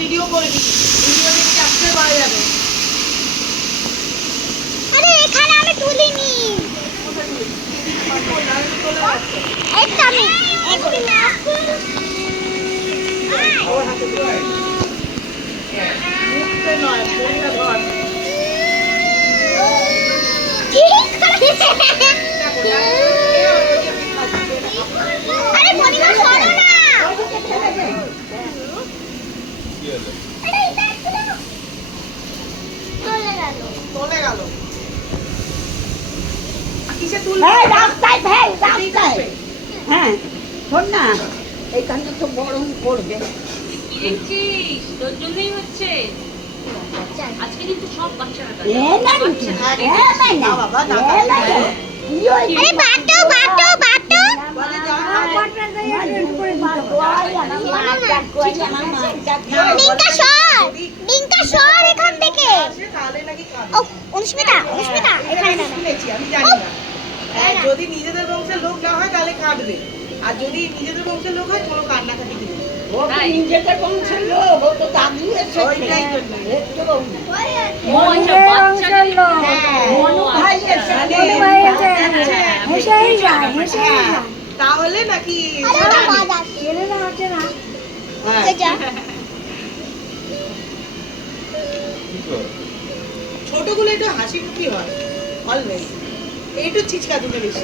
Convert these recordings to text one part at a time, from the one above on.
Video করে দিই, video দেখে ক্যাপচার করা যাবে। আরে এখানে আমি তুলিনি, এই তো আমি ওর হাতে ধর, মুখতে নয়, ফোনটা ধর। আরে পরিবার সরো না। চলে গেল। কিসে তুলবে? রাস্তায় ফেল, রাস্তায়। হ্যাঁ শোন না, এইখানটা তো গরম পড়বে। কি দেখছিস? তোর জন্যই হচ্ছে। আজকে কিন্তু সব বাচ্চারা কাজ না বাবা, না আরে বাটো বাটো বাটো বলে যা ডিঙ্কা সর, ডিঙ্কা সর এখান থেকে। আসে তাহলে নাকি খাবে। ও অনুস্মিতা, অনুস্মিতা এখানে দাঁড়া। শুনেছি, আমি জানি না। যদি নিজেদের বংশের লোক না হয় তাহলে কাঁদবে, আর যদি নিজেদের বংশের লোক হয় কোনো কান্নাকাটি দিবে। ও তো নিজেদের বংশের লোক, ও তো দাদু এসেছে। ওইটাই জন্য। একটু হ্যাঁ। ভাই এসেছে। হেসেই যায়, হেসেই যায়। তাহলে নাকি আরে ওরা বাদ আছে। হ্যাঁ। এই যা। ছোটগুলো একটু হাসি খুশি হয় অলওয়েজ, একটু ছিচকা দিতে বেশি।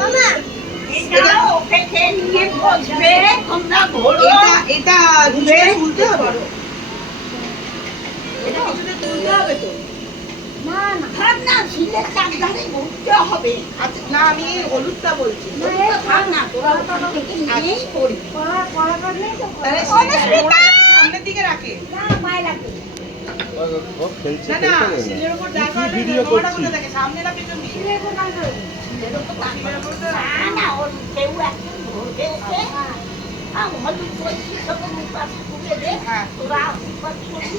মামা এটা ওকে খেয়ে নিয়ে বসবে, তোমরা ঘোরো। এটা কিছুতে তুলতে হবে, এটা কিছুতে তুলতে হবে তো। না না থাক না, শিলের চারধারে ঘুরতে হবে। আচ্ছা না, আমি এই হলুদটা বলছি। থাক না, তোরা ওখান থেকে নিয়েই করবি। তাহলে অনুস্মিতা! সামনের দিকে রাখে। খেলছে না না, শিলের উপর যা করে ভিডিও নোংরা করছি কোথা থাকে, সামনে না পেছন দিকে? শিলের উপর তো না না, ওর কেউ একজন ধরবে ওকে। আর হলুদ বলছি, তোকে মুখ পাশে তুলে দে। হ্যাঁ। তোরা আশীর্বাদ করবি,